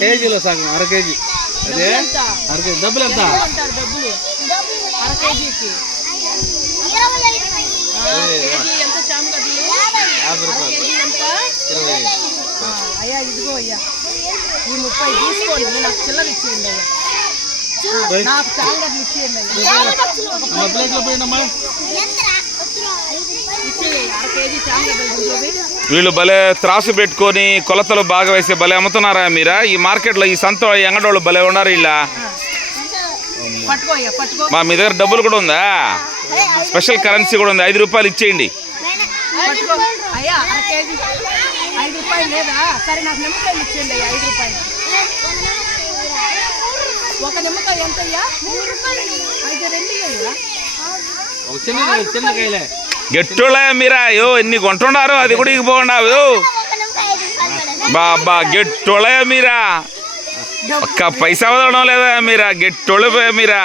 కేజీలో సగం అర కేజీ. అదే అర కేజీ. డబ్బులు ఎంత? అయ్యా ఇదిగో అయ్యా ఈ 30 తీసుకోండి, నాకు చిల్లర ఇచ్చేయండి అయ్యా, నాకు చాంగడ్లు ఇచ్చేయండి అయ్యా. అర కేజీ చాంగడ్డలు. వీళ్ళు భలే త్రాసు పెట్టుకొని కొలతలు బాగా వేసి భలే అమ్ముతున్నారా మీరా? ఈ మార్కెట్లో ఈ సంత ఎంగడోళ్ళు భలే ఉన్నారు ఇలా. మా మీ దగ్గర డబ్బులు కూడా ఉందా? స్పెషల్ కరెన్సీ కూడా ఉంది, 5 రూపాయలు ఇచ్చేయండి. అయ్యా అర కేజీ 5 రూపాయలు లేదా? సరే నాకు నిమ్మకాయలు ఇచ్చేయండి అయ్యా, 5 రూపాయలు. ఒక నిమ్మకాయ ఎంత అయ్యా? 3 రూపాయలు. అయితే 2 అయ్యా. చిన్నకాయలే. గెట్టులే మీరా? అయ్యో ఎన్ని కొంటున్నారు, అది కూడా ఇగిపోండావు బాబా. గెట్టులే మీరా? ఒక్క పైసా వదలడం లేదా మీరా? గెట్టులే మీరా?